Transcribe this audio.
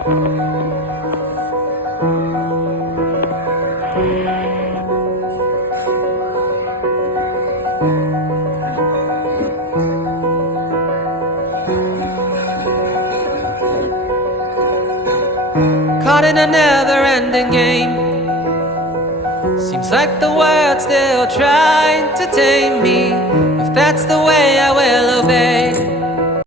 Caught in a never-ending game. Seems like the world's still trying to tame me. If that's the way, I will obey.